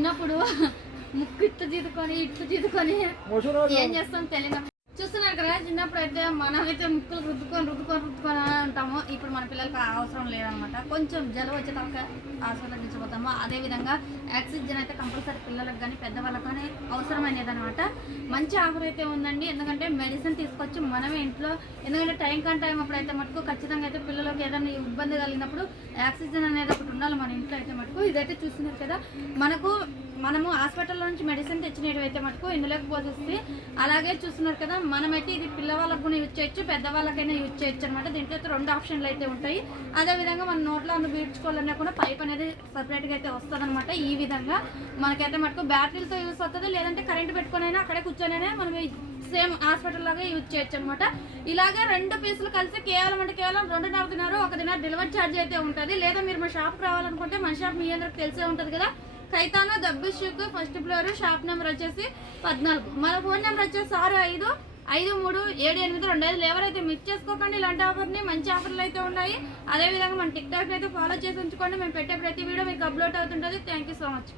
చిన్నప్పుడు ముక్కు ఇట్లు తీదుకొని ఏం చేస్తాం తెలియదు. చూస్తున్నారు కదా, చిన్నప్పుడు అయితే మనమైతే ముక్కులు రుద్దుకొని ఉంటాము. ఇప్పుడు మన పిల్లలకి అవసరం లేదనమాట. కొంచెం జలుబు వచ్చే తప్ప హాస్పిటల్ తీసుకుపోతాము. అదేవిధంగా ఆక్సిజన్ అయితే కంపల్సరీ పిల్లలకు కానీ పెద్దవాళ్ళకి కానీ అవసరమైనది అనమాట. మంచి ఆఫర్ అయితే ఉందండి. ఎందుకంటే మెడిసిన్ తీసుకొచ్చి మనమే ఇంట్లో, ఎందుకంటే టైం అప్పుడైతే మటుకు ఖచ్చితంగా అయితే పిల్లలకి ఏదైనా ఇబ్బంది కలిగినప్పుడు ఆక్సిజన్ అనేది ఒకటి ఉండాలి మన ఇంట్లో అయితే మటుకు. ఇదైతే చూస్తున్నారు కదా, మనము హాస్పిటల్లో నుంచి మెడిసిన్ తెచ్చినవి అయితే మటుకు ఇందులోకి పోసేసి, అలాగే చూస్తున్నారు కదా, మనమైతే ఇది పిల్లవాళ్ళకు కూడా యూజ్ చేయొచ్చు, పెద్దవాళ్ళకైనా యూజ్ చేయొచ్చు అనమాట. దీంట్లో అయితే 2 ఆప్షన్లు అయితే ఉంటాయి. అదేవిధంగా మన నోట్లో బీడ్చుకోవాలన్నా కూడా పైప్ అనేది సపరేట్గా అయితే వస్తుంది అనమాట. ఈ విధంగా మనకైతే మటుకు బ్యాటరీలతో యూజ్ అవుతుంది, లేదంటే కరెంట్ పెట్టుకుని అయినా అక్కడే కూర్చొని మనం సేమ్ హాస్పిటల్ లాగా యూజ్ చేయొచ్చు అనమాట. ఇలాగే 2 పీసులు కలిసి కేవలం 2.5 దినారు, 1 దినారు డెలివరీ ఛార్జ్ అయితే ఉంటుంది. లేదా మీరు మా షాప్కి రావాలనుకుంటే మన షాప్ మీ అందరికి తెలిసే ఉంటుంది కదా, ఖైతాను దబ్బిషుక్, ఫస్ట్ ఫ్లోర్, షాప్ నెంబర్ వచ్చేసి 14. మన ఫోన్ నెంబర్ వచ్చేసి 65537825. ఎవరైతే మిస్ చేసుకోకండి ఇలాంటి ఆఫర్ని. మంచి ఆఫర్లు అయితే ఉన్నాయి. అదేవిధంగా మన టిక్టాక్ అయితే ఫాలో చేసి ఉంచుకోండి. మేము పెట్టే ప్రతి వీడియో మీకు అప్లోడ్ అవుతుంటుంది. Thank you so much.